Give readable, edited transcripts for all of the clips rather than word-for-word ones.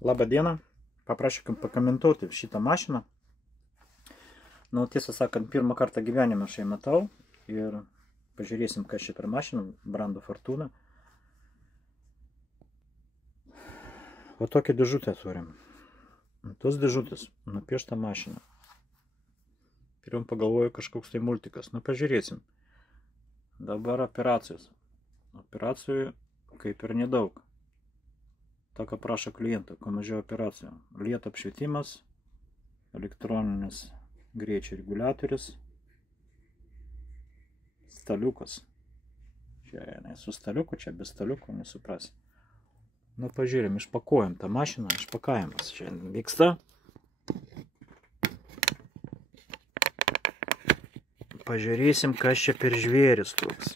Labą dieną. Paprašė pakomentuoti šitą mašiną. Nu, tiesą sakant, pirmą kartą gyvenime aš ją matau ir pažiūrėsim, kas čia per mašiną, brando Fortuna. O tokią dėžutę turim. Tos dėžutės nupiešta mašina. Pirmą pagalvoju kažkoks tai multikas. Nu, pažiūrėsim. Dabar operacijos. Operacijų kaip ir nedaug. To, ką prašo klientą, kuo mažiau operacijų. Lietų apšvietimas, elektroninis greičio reguliatorius, staliukas. Čia ne su staliuku, čia be staliuku, nesuprasi. Nu, pažiūrėjom, išpakuojam tą mašiną, išpakavimas šiandien vyksta. Pažiūrėsim, kas čia per žvėris toks.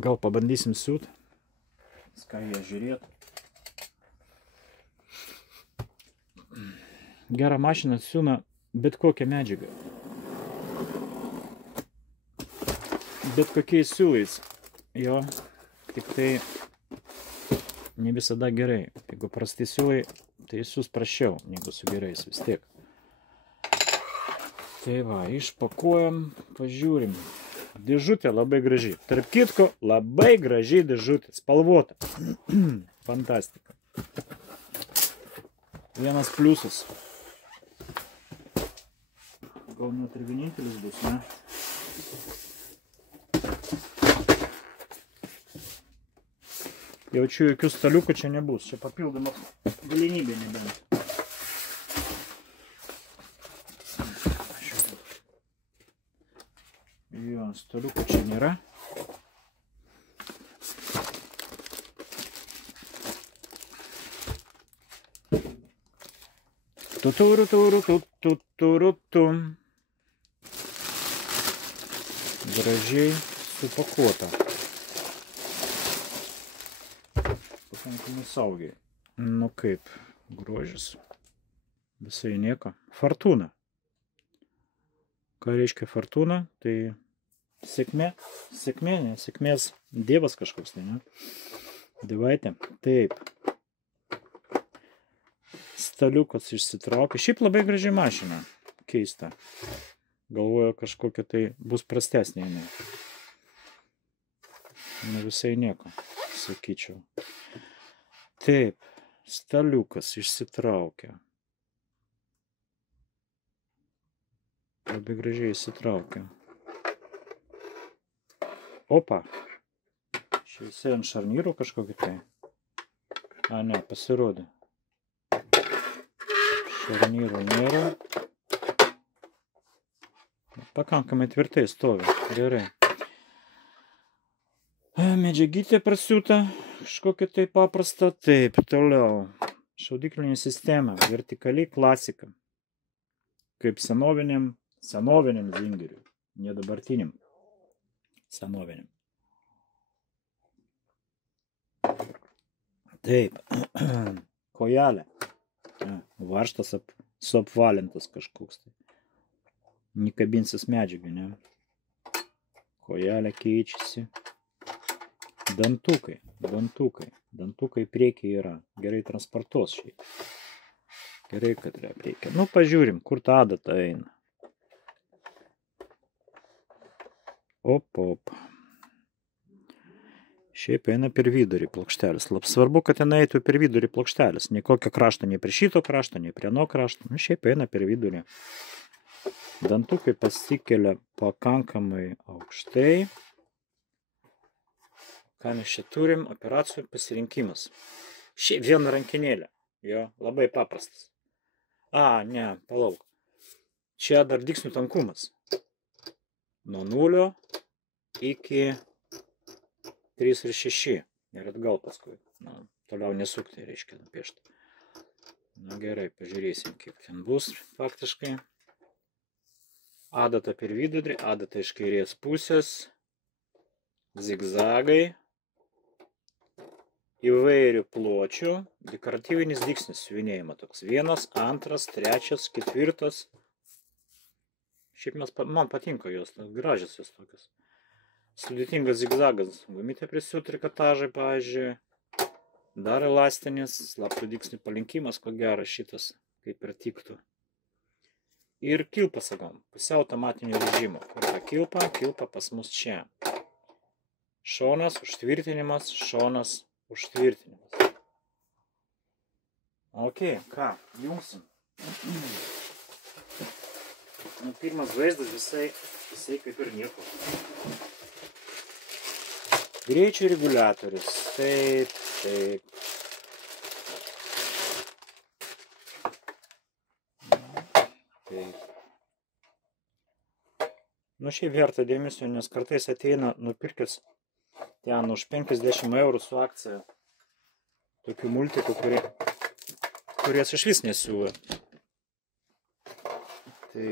Gal pabandysim siūt, ką jie žiūrėt. Gerą mašiną siūna bet kokią medžiagą. Bet kokiais siūlais. Jo, tik tai ne visada gerai. Jeigu prasti siūlai, tai siūs prašiau, negu su gerais vis tiek. Tai va, išpakuojam, pažiūrim. Dėžutė labai graži. Tarp kitko, labai graži dėžutė. Spalvota. Fantastika. Vienas pliusas. Gal net ir vienintelis bus, ne? Jaučiu, jokių staliukų čia nebus. Čia papildoma galimybė nebent. Jo, staliukų čia nėra. Tu. Gražiai supakuota. Pakankamai saugiai. Nu kaip, grožis. Visai nieko. Fortuna. Ką reiškia Fortuna? Tai sėkmė. Sėkmė, ne? Sėkmės dievas kažkoks, tai ne? Dievaitė. Taip. Staliukas išsitraukia. Šiaip labai graži mašina. Keista. Galvoju, kažkokia tai bus prastesnė. Ne, ne visai nieko, sakyčiau. Taip. Staliukas išsitraukia. Labai gražiai įsitraukia. Opa. Čia jisai ant šarnyrų kažkokį tai. A, ne, pasirodė. Šarnyrų nėra. Pakankamai tvirtai stovi. Gerai. Medžiagytė prasiūta. Kažkokia tai paprasta. Taip, toliau. Šaudiklinė sistema. Vertikali klasika. Kaip senoviniam zingeriui. Ne dabartiniam. Senoviniam. Taip. Kojelė. Varžtas su apvalintas kažkoks. Nekabinsis medžiagą, ne? Kojelė keičiasi. Dantukai. Dantukai priekiai yra. Gerai transportuos šiaip. Gerai, kad reikia. Nu, pažiūrim, kur ta adata eina. Op. Šiaip eina per vidurį plokštelis. Labai svarbu, kad ten eitų per vidurį plokštelis. Nei kokio krašto, nei prie šito krašto, nei prie nuo krašto. Nu, šiaip eina per vidurį. Dantukai pasikelia pakankamai aukštai. Ką mes čia turim? Operacijų pasirinkimas. Šiaip viena rankinėlė. Jo, labai paprastas. A, ne, palauk. Čia dar dygsnių tankumas. Nuo 0 iki 3 ir 6. Ir atgal paskui. Na, toliau nesukti, reiškia, nupiešti. Na gerai, pažiūrėsim, kaip ten bus faktiškai. Adata per vidurį, adata iš kairės pusės. Zigzagai. Įvairių pločių, dekoratyvinis dygsnis siuvinėjimo toks. 1, 2, 3, 4. Šiaip man patinka jos, gražios jos tokios. sudėtingas zigzagas. Gumytė prisiūt trikotažai, pavyzdžiui. Dar elastinis, slaptų dygsnių palinkimas, ko geras šitas, kaip ir tiktų. Ir kilpą sagom, pusiau automatinio režimo. Kur ta kilpa? Kilpa pas mus čia. Šonas, užtvirtinimas, šonas, užtvirtinimas. Ok, ką, jungsim. Pirmas vaizdas visai kaip ir nieko. Greičio reguliatorius. Taip. Nu šiaip verta dėmesio, nes kartais ateina nupirkęs ten už 50 eurų su akcija tokių multikų, kuries iš vis nesiūlo. Tai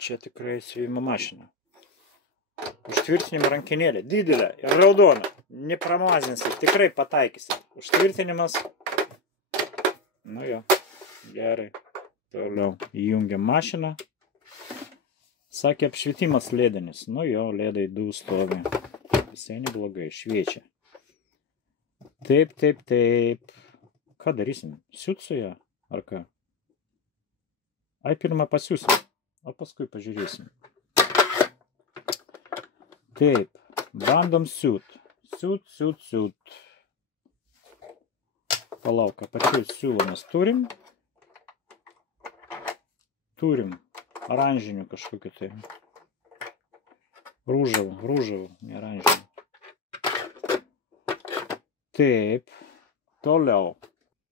čia tikrai siuvimo mašina. Užtvirtinimo rankinėlė, didelė ir raudona. Nepramazinsi, tikrai pataikysi. Užtvirtinimas. Nu jo, gerai. Toliau įjungiam mašiną. Sakė, apšvietimas lėdinis. Nu jo, lėdai du stovi. Visai neblogai, šviečia. Taip. Ką darysim? Siūt su ją? Ar ką? Ai, pirmą pasiūsim, o paskui pažiūrėsim. Taip, bandom siūt. Siūt. Palauk, apačioj siūlų mes turim. Turim oranžinių kažkokiu tai. Rūžavų, ne oranžinių. Taip, toliau.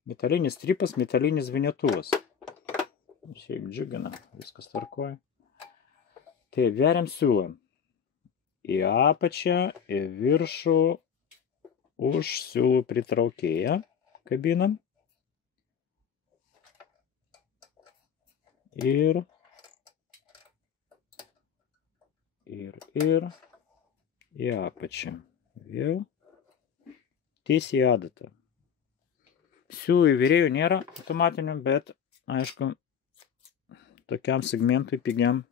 Metalinis stripas, metalinis vinėtuvas. Šiaip džiugina, viskas tvarkoja. Taip, veriam siūlą. Į apačią, į viršų, už siūlų pritraukėją kabinam. Ir į apačią. Vėl. Tiesiai į adatą. Siūlų įvyrėjų nėra automatinių, bet, aišku, tokiam segmentui pigiam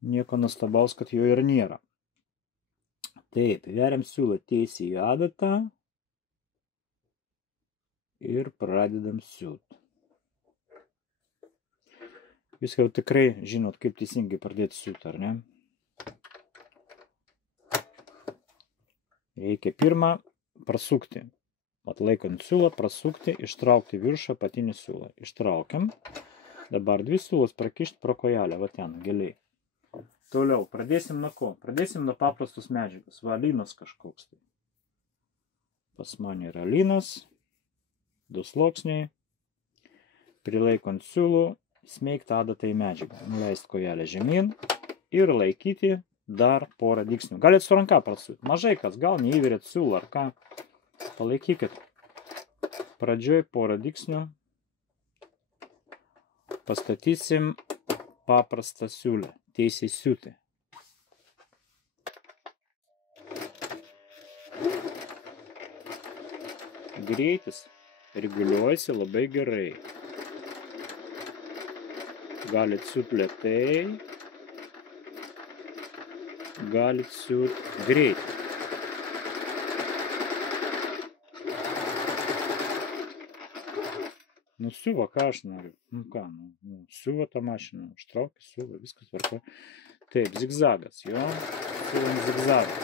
nieko nuostabaus, kad jo ir nėra. Taip, veriam siūlą tiesiai į adatą ir pradedam siūt. Jūs jau tikrai žinot, kaip teisingai pradėti siūt, ar ne? Reikia pirmą prasukti. Atlaikant siūlą, prasukti, ištraukti viršų apatinį siūlą. Ištraukiam. Dabar dvi siūlos prakišti pro kojelę, va ten, giliai. Toliau, pradėsim nuo ko? Pradėsim nuo paprastos medžiagos. Va, linas kažkoks. Pas man yra linas, 2 sluoksniai. Prilaikant siūlų, smeigti adatą į medžiagą. Nuleist kojelę žemyn ir laikyti dar porą dygsnių. Galit su ranka prasuoti. Mažai kas, gal neįvirėt siūlą ar ką. Palaikykit. Pradžioj porą dygsnių. Pastatysim paprastą siūlę. Teisiai siūti. Greitis reguliuojasi labai gerai. Galit siūt lėtai, galit siūt greitai. Siuva, ką aš noriu? Nu ką, siuva tą mašiną, užtraukia siuva, viskas tvarkoja. Taip, zigzagas, jo, siuvam zigzagą.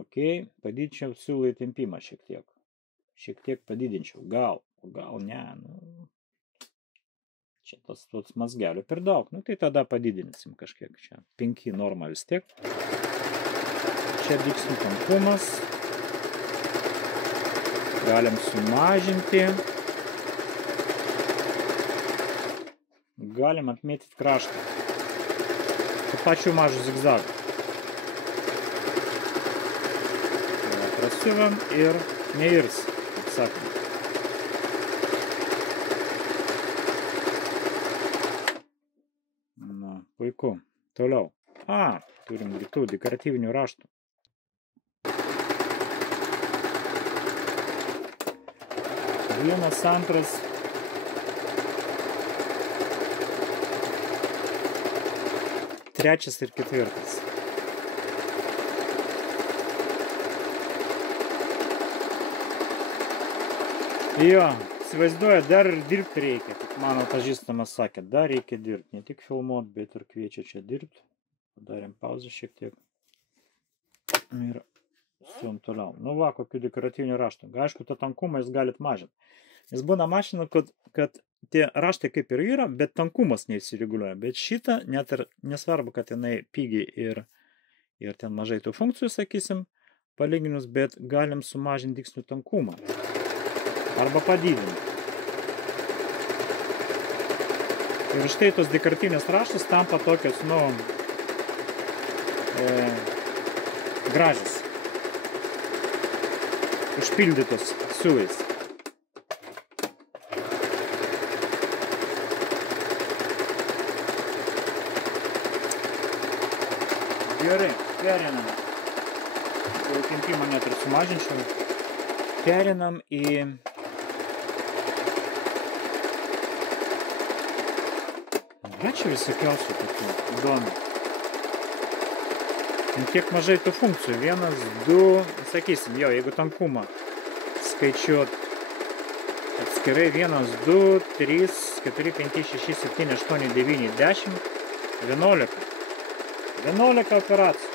Ok, padidinčiau siūlų įtempimą šiek tiek. Šiek tiek padidinčiau, gal ne, čia tas mazgelių per daug, nu tai tada padidinsim kažkiek čia. 5 norma vis tiek. Čia dygsnių tankumas. Galim sumažinti. Galim atmėtyti kraštą. Su pačiu mažu zigzagu. Prasiuvam ir neirs, kaip sakant. Puiku. Toliau. Turim kitų dekoratyvinių raštų. Vienas, antras. Trečias ir ketvirtas. Jo, įsivaizduoju, dar ir dirbti reikia, kaip mano pažįstamas sakė, dar reikia dirbti, ne tik filmuoti, bet ir kviečia čia dirbti. Padarėm pauzę šiek tiek ir siūm toliau. Nu va, kokių dekoratyvinių raštų. Aišku, tą tankumą jūs galit mažinti. Nes būna mašina, kad tie raštai kaip ir yra, bet tankumas neįsireguliuoja. Bet šitą, net ir nesvarbu, kad jinai pigiai ir ten mažai tų funkcijų, sakysim, palyginus, bet galim sumažinti dygsnių tankumą. Arba padidinti. Ir štai tos dekoratyvinės raštas tampa tokios, nu, gražios. Užpildytos siūlais. Gerai, perinam. Jau tempimą net ir sumažinčiau. Perinam į čia visokiausių tokių įdomių. Kiek mažai tų funkcijų. 1, 2, sakysim, jo, jeigu tankumą skaičiuot atskirai 1, 2, 3, 4, 5, 6, 7, 8, 9, 10, 11. 11 operacijų.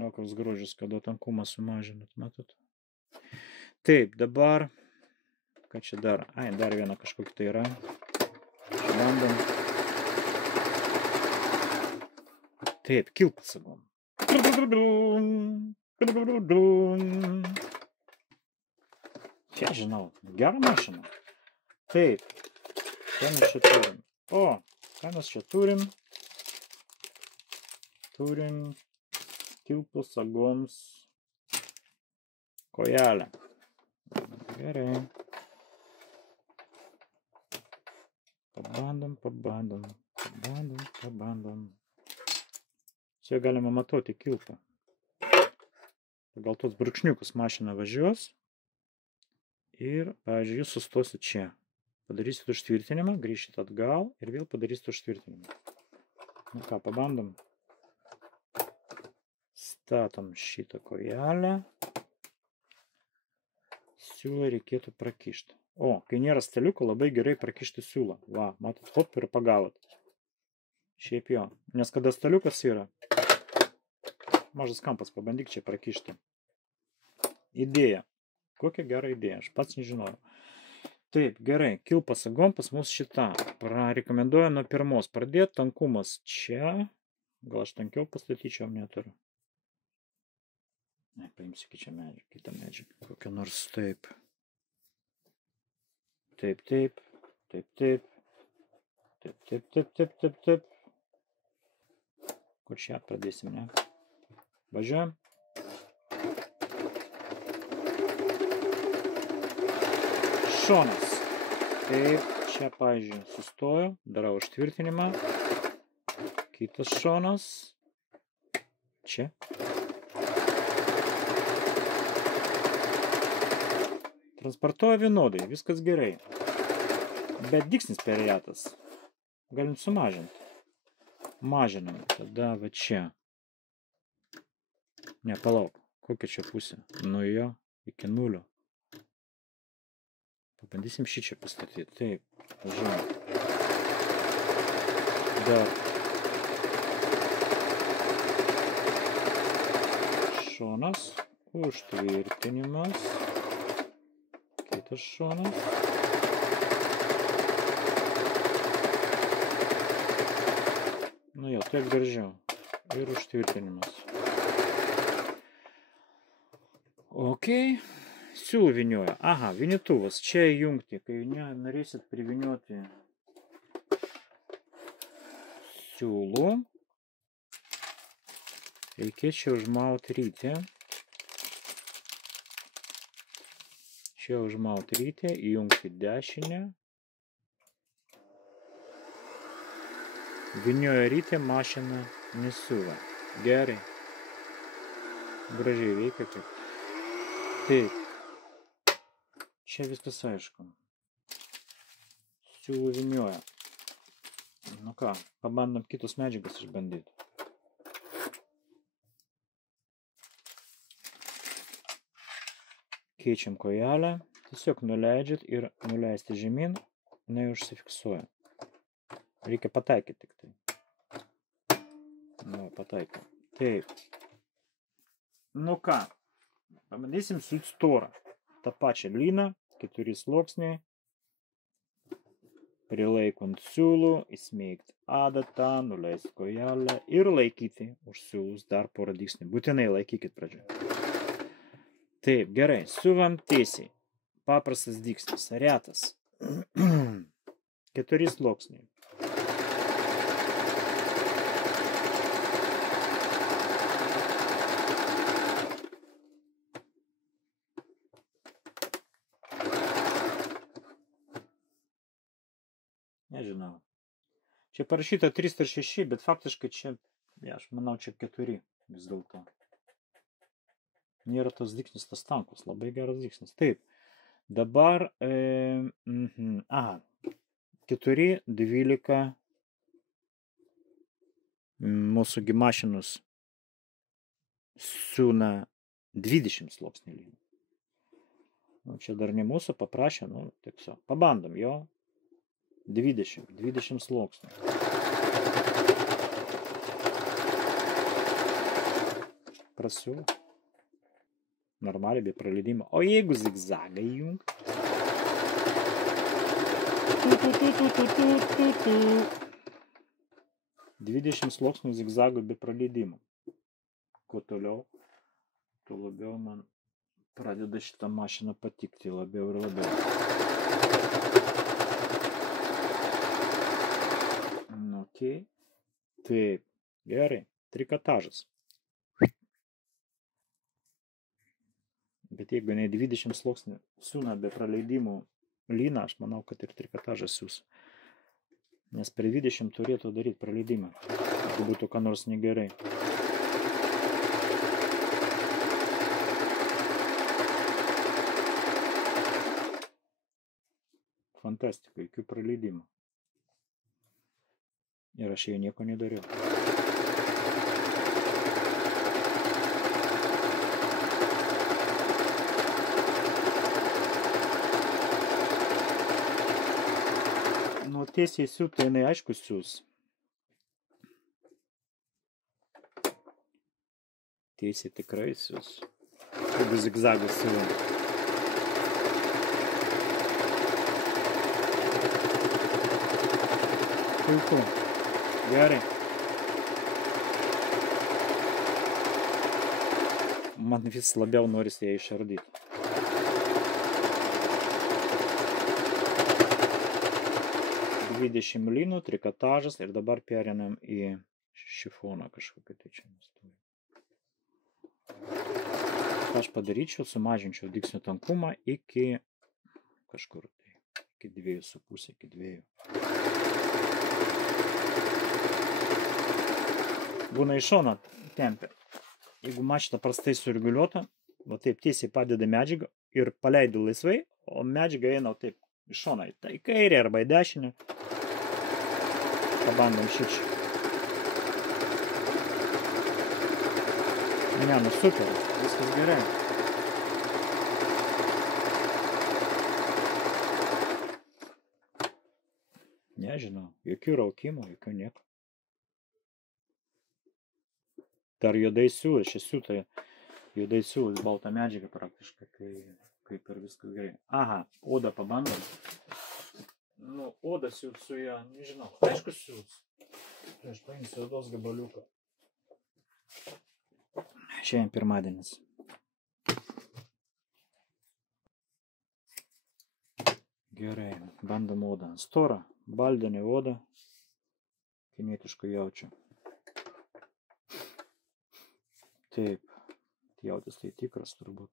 O, koks grožis, kada tankumą sumažinat, matot. Taip, dabar, ką čia dar? Ai, dar viena kažkokia tai yra. Čia bandom. Taip, kilpas sagom. Čia žinau, gera mašina. Taip, ką mes čia turim? O, ką mes čia turim? Turim kilpų sagoms kojelę. Gerai. Pabandom. Čia galima matuoti kilpą. Pagal tos brūkšniukus mašina važiuos. Ir, pavyzdžiui, jūs sustosit čia. Padarysit užtvirtinimą, grįšit atgal ir vėl padarysit užtvirtinimą. Nu ką, pabandom. Statom šitą kojelę. Siūlą reikėtų prakišti. O, kai nėra staliuko, labai gerai prakišti siūlą. Va, matot, hop ir pagavot. Šiaip jo. Nes kada staliukas yra, mažas kampas, pabandyk čia prakišti. Idėja. Kokia gera idėja, aš pats nežinojau. Taip, gerai, kilpa sagom pas mus šitą. Rekomenduoju nuo pirmos pradėti, tankumas čia. Gal aš tankiau pastatyčiau, neturiu. Ne, paimsiu kitą medžiagą, kokią nors taip. Taip. Kur čia pradėsim, ne? Važiuojam. Šonas. Taip, čia, pavyzdžiui, sustoju, darau užtvirtinimą. Kitas šonas. Čia. Transportuoja vienodai, viskas gerai. Bet dygsnis per retas. Galim sumažinti. Mažinam. Tada va čia. Ne, palauk. Kokia čia pusė? Nu jo, iki 0. Pabandysim šį čia pastatyti. Taip, važiuojam. Dar. Šonas. Užtvirtinimas. Kitas šonas. Nu jo, taip gražiau. Ir užtvirtinimas. Ok. Siūlų vynioja. Aha, vynytuvas. Čia įjungti. Kai norėsit privynioti siūlų, reikės čia užmauti rytę. Čia užmauti rytę, įjungti dešinę. Vynioja rytė, mašina nesiuva. Gerai. Gražiai veikia kaip. Taip. Čia viskas aišku. Siūlų vynioja. Nu ką, pabandom kitus medžiagas išbandyti. Keičiam kojelę. Tiesiog nuleidžiat ir nuleisti žemyn, jinai užsifiksuoja. Reikia pataikyti tik tai. Nu, pataikiau. Taip. Nu ką, pabandysim siūt storą. Ta pačią lyną, 4 sluoksniai. Prilaikant siūlų, įsmeigt adatą, nuleisti kojelę ir laikyti už siūlus dar porą dygsnių. Būtinai laikykit pradžioje. Taip, gerai, siuvam tiesiai. Paprastas dygsnis, retas. 4 sluoksniai. Nežinau. Čia parašyta 3 ar 6, bet faktiškai čia, aš manau, čia 4 vis dėlto. Nėra tas dygsnis, tas tankus, labai geras dygsnis. Taip, dabar, 4, 12, mūsų mašinos siūna 20 sluoksnių lynų. Nu, čia dar ne mūsų paprašė, nu, taip so. Pabandom, jo. 20 sluoksnių. Prasiūva. Normaliai be praleidimo. O jeigu zigzagą įjung? 20 sluoksnių zigzagų be praleidimo. Kuo toliau, tuo labiau man pradeda šitą mašiną patikti labiau ir labiau. Ok. Taip, gerai. Trikotažas. Bet jeigu ne 20 sluoksnių siūna be praleidimų lyną, aš manau, kad ir trikotažas siūs. Nes per 20 turėtų daryti praleidimą. Jeigu būtų ką nors negerai. Fantastika, jokių praleidimų. Ir aš jau nieko nedariau. Nu, tiesiai siūt, tai jinai aišku siūs. Tiesiai tikrai siūs. Jeigu zigzagas siūlom. Puiku. Gerai. Man vis labiau norisi ją išardyti. $20 lynų, trikotažas ir dabar perinam į šifoną kažkokį tai čia mes turime. Aš padaryčiau, sumažinčiau dygsnių tankumą iki kažkur tai, iki 2,5, iki 2. Būna iš šono tempia. Jeigu mašina prastai sureguliuota, va taip tiesiai padeda medžiagą ir paleidi laisvai, o medžiaga eina taip iš šono į kairę arba į dešinę. Pabandom šičia. Ne, nu super, viskas gerai. Nežinau, jokių raukimų, jokių nieko. Dar juodai siūlai, šis siūtai juodai siūlais balta medžiaga praktiškai, kaip ir viskas gerai. Aha, odą pabandom. Nu, odą siūt su ją, nežinau, aišku siūt. Aš paimsiu odos gabaliuką. Šiandien pirmadienis. Gerai, bandom odą. Storą, baldinę odą. Kinietiško jaučio. Taip, jautis tai tikras turbūt.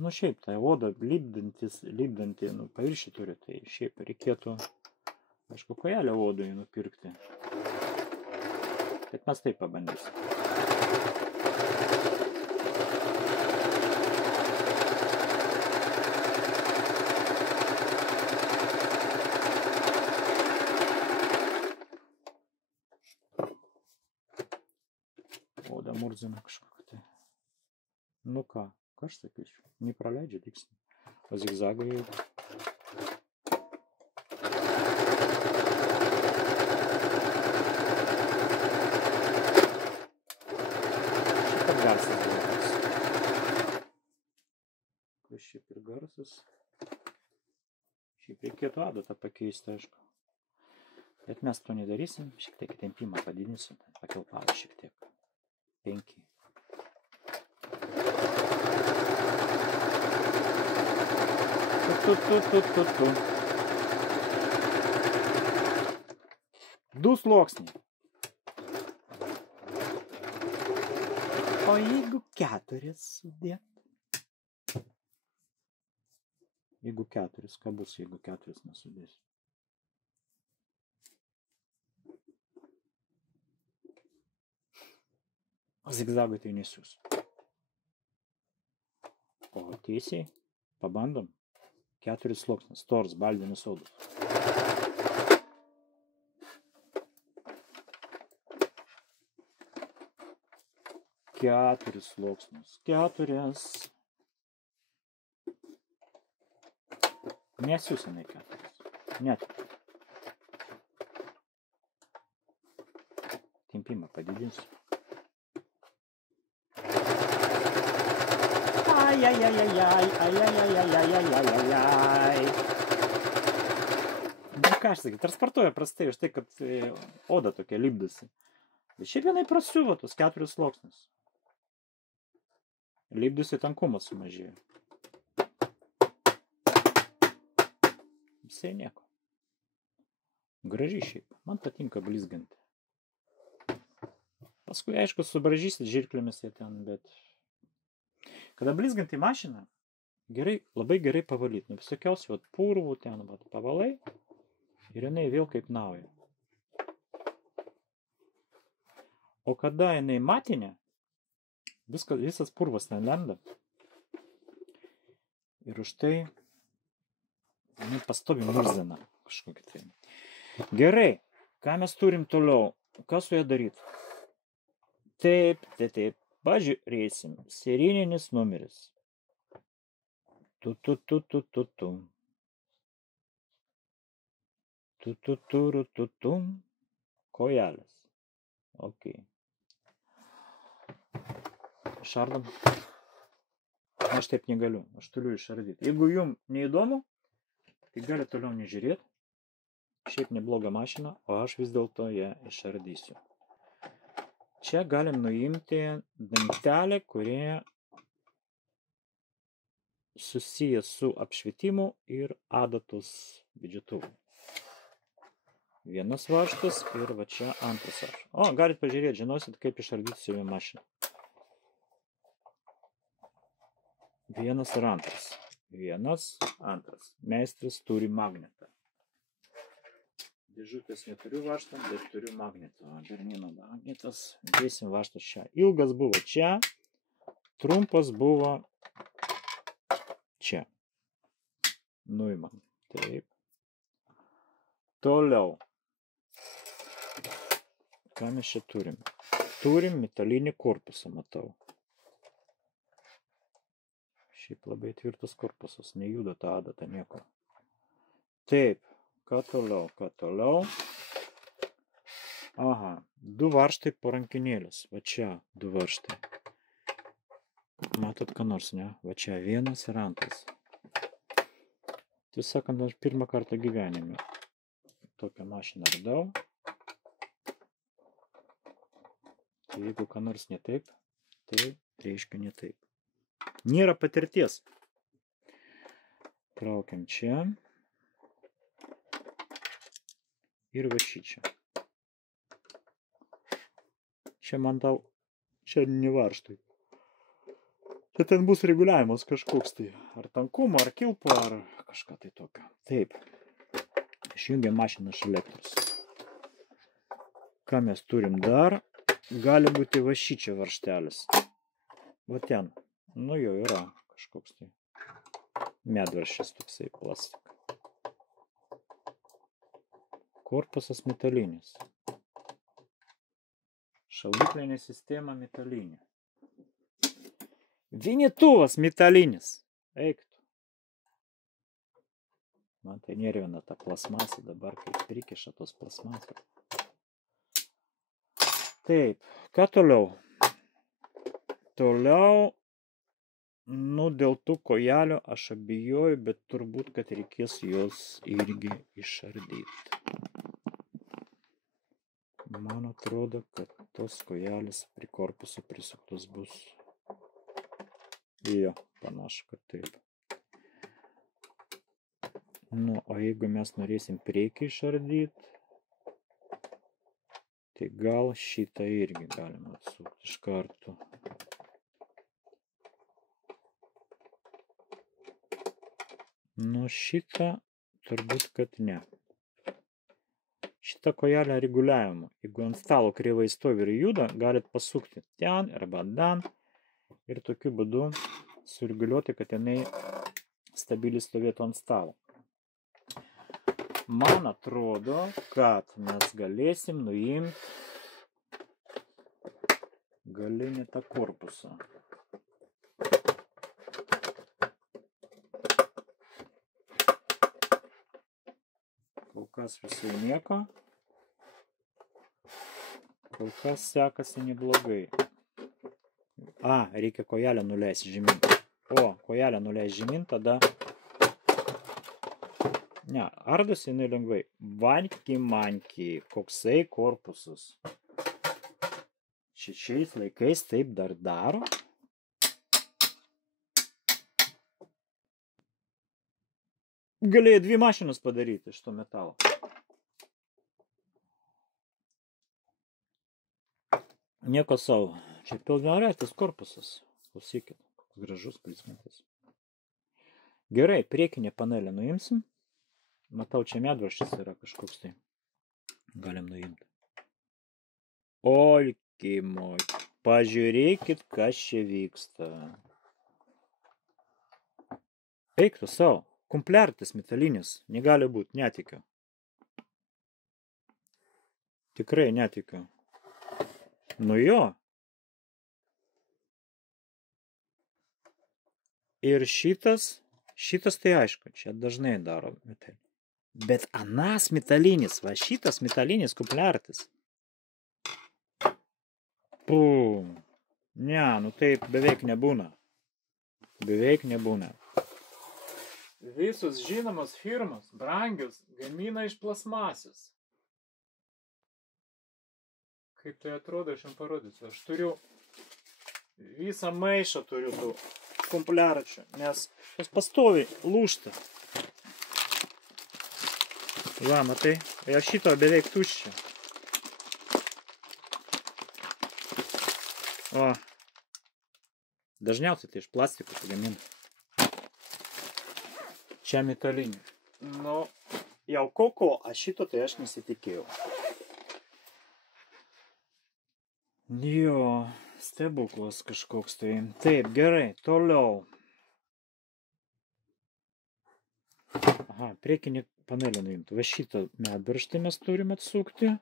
Nu šiaip, tai oda lipdanti, nu, paviršį turi, tai šiaip reikėtų Aišku, kojelę odui nupirkti. Bet mes taip pabandysim. Oda murdzina kažkokia tai. Nu ką aš sakyčiau, nepraleidžia tiksliai. O zigzagai jau. Šiaip garsas buvo toks. Kas šiaip ir garsas. Šiaip reikėtų adatą pakeisti, aišku. Bet mes to nedarysim. Šiek tiek tempimą padidinsim. Pakelpavą šiek tiek. 5. Du sluoksniai. O jeigu 4 sudėt? Jeigu 4, ką bus, jeigu 4 nesudės? Zigzagui tai nesiūs. O tiesiai pabandom. 4 sluoksnis. Tors, baldinis sodus. Keturis sluoksnius. 4. Nesiūs jinai 4. Net. Tempimą padidinsiu. Ai. Nu ką aš sakyt, transportuoja prastai už tai, kad oda tokia lipdosi. Bet šiaip vienai prasiuvo tos 4 sluoksnius. Lipdosi tankumas sumažėjo. Visai nieko. Gražiai šiaip. Man patinka blizganti. Paskui, aišku, subražysit žirklėmis jie ten, bet... Kada blizganti mašina, labai gerai pavalyt. Nu, visokiausių purvų ten pavalai ir jinai vėl kaip nauja. O kada jinai matinė, visas purvas ten lenda. Ir už tai jinai pastovi murzina kažkokį tai. Gerai, ką mes turim toliau? Ką su ją daryt? Taip. Pažiūrėsim. Serijinis numeris. Tu. Kojelės. Ok. Šardam. Aš taip negaliu. Aš turiu išardyti. Jeigu jums neįdomu, tai gali toliau nežiūrėti. Šiaip nebloga mašina, o aš vis dėlto ją išardysiu. Čia galim nuimti dantelę, kurie susiję su apšvietimu ir adatos biudžetuvu. Vienas varžtas ir va čia antras varžtas. O, galit pažiūrėti, žinosit, kaip išardyti savo mašiną. Vienas ir antras. Vienas, antras. Meistras turi magnetą. Dėžutės neturiu varžtą, bet turiu magnetą. Bernino magnetas. Dėsim varžtas čia. Ilgas buvo čia, trumpas buvo čia. Nuimam. Taip. Toliau. Ką mes čia turim? Turim metalinį korpusą, matau. Šiaip labai tvirtas korpusas. Nejuda ta adata nieko. Taip. Ką toliau? Aha, 2 varžtai po rankinėlės. Va čia 2 varžtai. Matot, ką nors, ne? Va čia vienas ir antras. Tiesą sakant, aš pirmą kartą gyvenime tokią mašiną radau. Tai jeigu ką nors ne taip, tai reiškia ne taip. Nėra patirties. Traukiam čia. Ir va šičia. Čia man tau, čia ne varžtai. Čia ten bus reguliavimas kažkoks tai. Ar tankumo, ar kilpo, ar kažką tai tokio. Taip. Išjungiam mašiną iš elektros. Ką mes turim dar? Gali būti va šičia varžtelis. Va ten. Nu jo yra kažkoks tai medvaržtis toksai plastik. Korpusas metalinis. Šaldiklinė sistema metalinė. Vinituvas metalinis. Eik tu. Man tai nervina ta plasmasė dabar, kaip prikiša tos plasmasės. Taip, ką toliau? Toliau, nu dėl tų kojelių aš abejoju, bet turbūt, kad reikės jos irgi išardyti. Man atrodo, kad tos kojelės prie korpuso prisuktos bus. Jo, panašu, kad taip. Nu, o jeigu mes norėsim priekį išardyti, tai gal šitą irgi galima atsukti iš karto. Nu, šitą turbūt, kad ne. Šitą kojelę reguliavimo. Jeigu ant stalo kreivai stovi ir juda, galit pasukti ten arba ten ir tokiu būdu sureguliuoti, kad jinai stabiliai stovėtų ant stalo. Man atrodo, kad mes galėsim nuimti galinį tą korpusą. Kol kas visai nieko. Kol kas sekasi neblogai. Reikia kojelę nuleisti žemyn. Kojelę nuleisti žemyn, tada... Ne, ardosi jinai lengvai. Vanki-manki, koksai korpusas. Šiais laikais taip dar daro. Galėjo 2 mašinas padaryti iš to metalo. Nieko savo. Čia pilnavertis korpusas. Klausykit, gražus blizgantis. Gerai, priekinę panelę nuimsim. Matau, čia medvaržtis yra kažkoks tai. Galim nuimti. Olkimoj. Pažiūrėkit, kas čia vyksta. Eik tu savo. Komplertas metalinis. Negali būti, netikiu. Tikrai netikiu. Nu jo. Ir šitas tai aišku, čia dažnai daro metalį. Bet anas metalinis, va šitas metalinis komplertas. Ne, nu taip beveik nebūna. Beveik nebūna. Visos žinomos firmos, brangios, gamina iš plasmasės. Kaip tai atrodo, aš jums parodysiu. Aš turiu visą maišą turiu tų komplerčių, nes jos pastoviai lūžta. Va, matai, aš šito beveik tuščia. Dažniausiai tai iš plastiko pagamina. Čia metalinį. Nu, jau koko, šito tai aš nesitikėjau. Jo, stebuklas kažkoks tai. Taip, gerai, toliau. Priekinį panelį nuimti. Va šitą medvaržtį mes turim atsukti.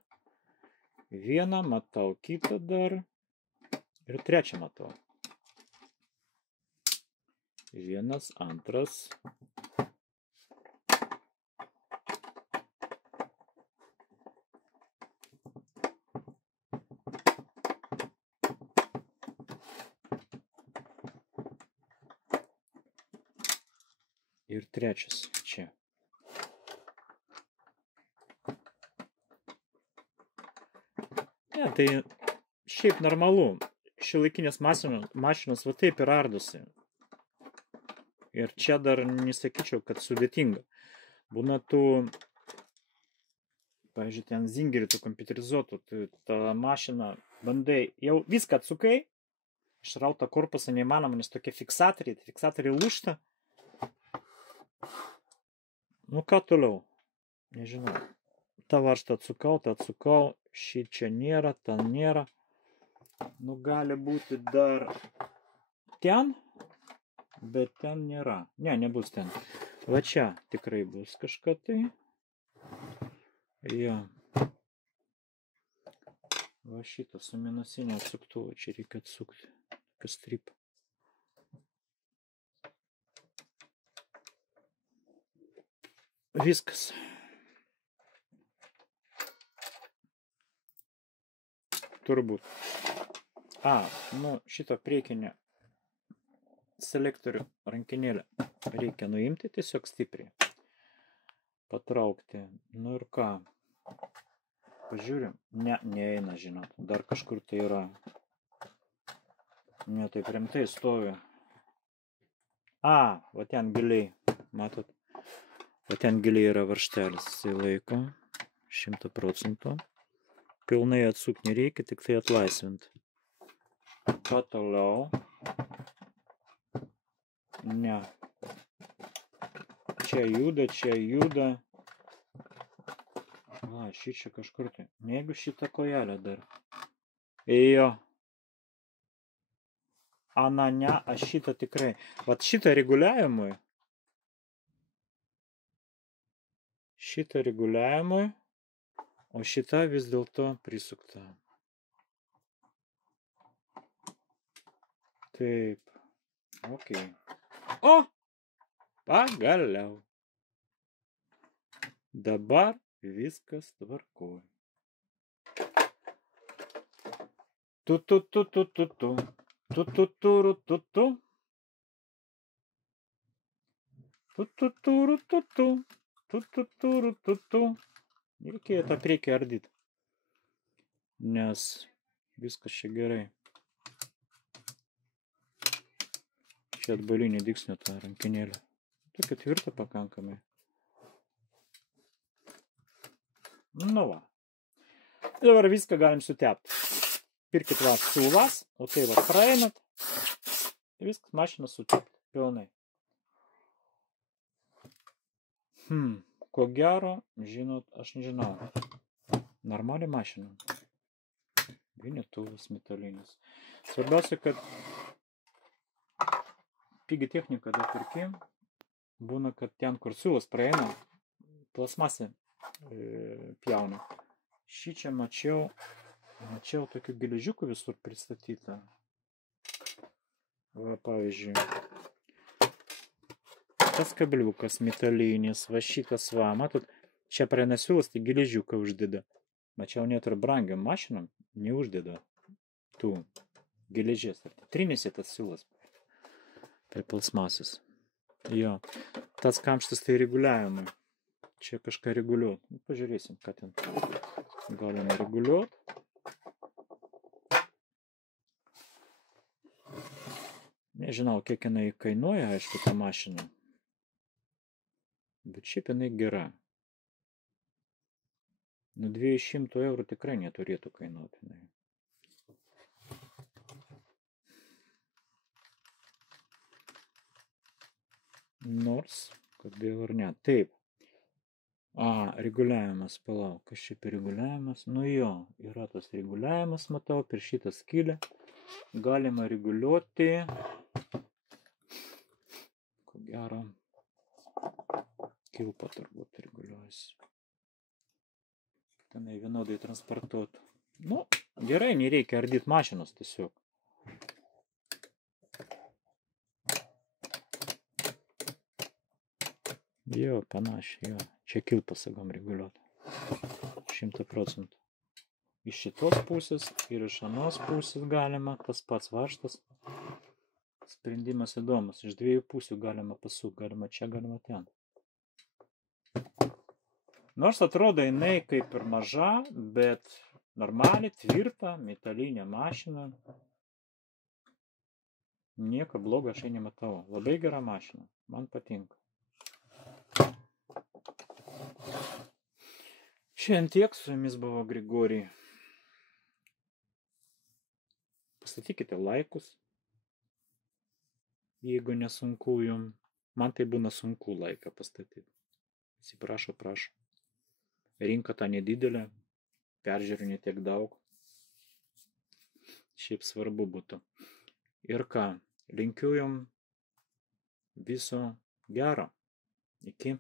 Vieną matau, kitą dar. Ir trečią matau. Vienas, antras. Ir trečias čia. Ne, tai šiaip normalu. Šiuolaikinės mašinos va taip ir ardosi. Ir čia dar nesakyčiau, kad sudėtinga. Būna tų, pavyzdžiui, ten zingerių tų kompiuterizuotų, tą mašiną bandai, jau viską atsukai, išrautą korpusą neįmanoma, nes tokie fiksatoriai lūžta. Nu ką toliau? nežinau. Ta varžtą atsukau, tą atsukau, šį čia nėra, ten nėra. Nu, gali būti dar ten, bet ten nėra. Ne, nebus ten. Va čia tikrai bus kažką tai. Jo. Va šitą su minusinė atsuktuvu, čia reikia atsukti. Kas strip. Viskas. Turbūt. Nu šitą priekinę selektorių rankinėlę reikia nuimti tiesiog stipriai. Patraukti. Nu ir ką? Pažiūrim. Ne, neeina, žinot. Dar kažkur tai yra. Ne, taip rimtai stovi. Va ten giliai. Matot? Va ten giliai yra varžtelis. Jisai laiko 100%. Pilnai atsuk nereikia, tik tai atlaisvinti. Ką toliau? Ne. Čia juda. Šį čia kažkur tai. Mėgiu šitą kojelę dar. Jo. Ne, aš šitą tikrai. Vat šitą reguliavimui. O šita vis dėlto prisukta. Taip. Ok. Pagaliau. Dabar viskas tvarkoj. Tu. Reikėjo tą priekį ardyti. Nes viskas čia gerai. Čia atbalinį dygsnio tą rankinėlę. Tokia tvirta pakankamai. Nu va. Dabar viską galim sutepti. Pirkit siūlas, o tai va praeinat. Viskas mašina sutepti. Pilnai. Ko gero, žinot, aš nežinau. Normali mašina. Vienetuvas metalinis. Svarbiausia, kad pigi technika dar pirkim. Būna, kad ten, kur siūlas praeina, plasmasė pjauna. Šį čia mačiau tokių geležiukų visur pristatyta. Va, pavyzdžiui. Tas kabliukas metalinis, va šitas va, matot, čia praeina siūlas, tai geležiuką uždeda. Mačiau net ir brangiam mašinom neuždeda tų geležės. Trinėsi tas siūlas prie plasmasės. Jo, tas kamštis tai reguliavimui. Čia kažką reguliuot. Pažiūrėsim, ką ten galime reguliuot. Nežinau, kiek jinai kainuoja, aišku, tą mašiną. Bet šiaip jinai gera. Nu 200 eurų tikrai neturėtų kainuoti. Nors, kodėl ir ne. Taip. Reguliavimas, palauk. Kas čia per reguliavimas? Nu jo, yra tas reguliavimas, matau, per šitą skylę. Galima reguliuoti. Ko gero. Kilpa turbūt reguliuojasi. Tenai vienodai transportuotų. Nu, gerai, nereikia ardyti mašinos tiesiog. Jo, panašiai, jo. Čia kilpą sagom reguliuoti. 100%. Iš šitos pusės ir iš anos pusės galima, tas pats varžtas. Sprendimas įdomus. Iš dviejų pusių galima pasukti, galima čia, galima ten. Nors atrodo jinai kaip ir maža, bet normaliai, tvirta, metalinė mašina. Nieko blogo aš nematau. Labai gera mašina. Man patinka. Šiandien tiek, su jumis buvo Grigorij. Pastatykite laikus, jeigu nesunku jum. Man tai būna sunku laiką pastatyti. Atsiprašau, prašau. rinka ta nedidelė, peržiūrų ne tiek daug. Šiaip svarbu būtų. Ir ką, linkiu jums viso gero. Iki.